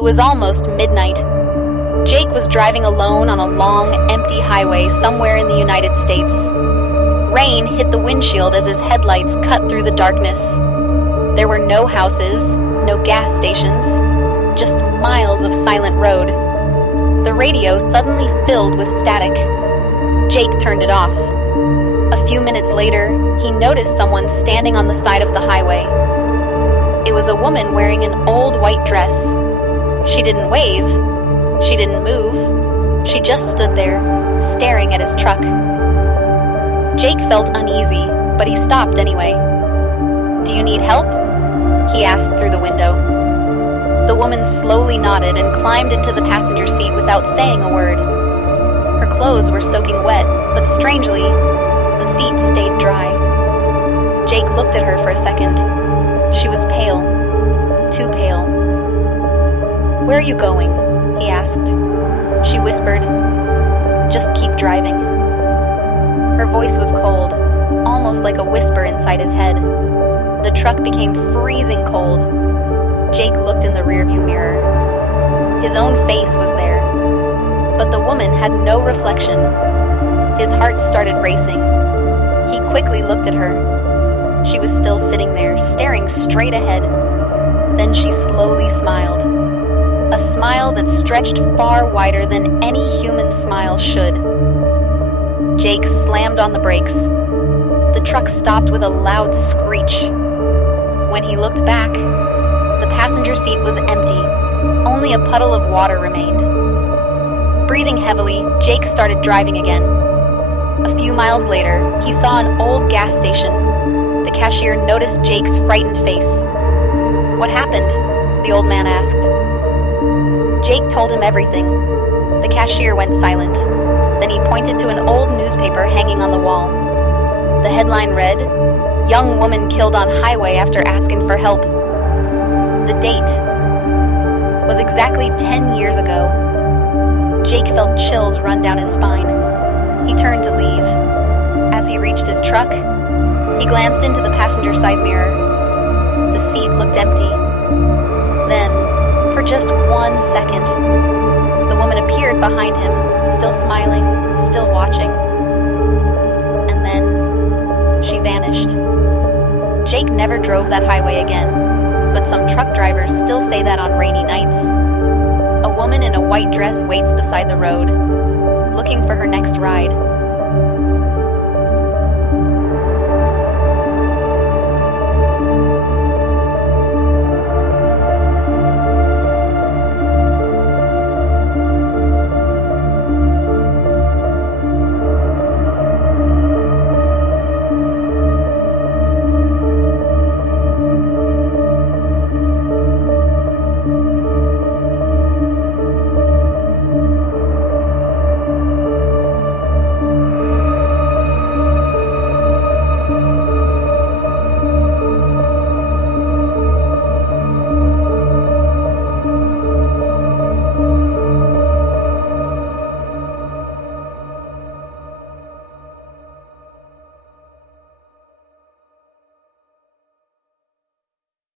It was almost midnight. Jake was driving alone on a long, empty highway somewhere in the United States. Rain hit the windshield as his headlights cut through the darkness. There were no houses, no gas stations, just miles of silent road. The radio suddenly filled with static. Jake turned it off. A few minutes later, he noticed someone standing on the side of the highway. It was a woman wearing an old white dress. She didn't wave. She didn't move. She just stood there, staring at his truck. Jake felt uneasy, but he stopped anyway. "Do you need help?" he asked through the window. The woman slowly nodded and climbed into the passenger seat without saying a word. Her clothes were soaking wet, but strangely, the seat stayed dry. Jake looked at her for a second. She was pale, too pale. "Where are you going?" he asked. She whispered, "Just keep driving." Her voice was cold, almost like a whisper inside his head. The truck became freezing cold. Jake looked in the rearview mirror. His own face was there, but the woman had no reflection. His heart started racing. He quickly looked at her. She was still sitting there, staring straight ahead. Then she slowly smiled. A smile that stretched far wider than any human smile should. Jake slammed on the brakes. The truck stopped with a loud screech. When he looked back, the passenger seat was empty. Only a puddle of water remained. Breathing heavily, Jake started driving again. A few miles later, he saw an old gas station. The cashier noticed Jake's frightened face. "What happened?" the old man asked. Jake told him everything. The cashier went silent. Then he pointed to an old newspaper hanging on the wall. The headline read, "Young woman killed on highway after asking for help." The date was exactly 10 years ago. Jake felt chills run down his spine. He turned to leave. As he reached his truck, he glanced into the passenger side mirror. The seat looked empty. Then, for just 1 second, the woman appeared behind him, still smiling, still watching. And then, she vanished. Jake never drove that highway again, but some truck drivers still say that on rainy nights. A woman in a white dress waits beside the road, looking for her next ride.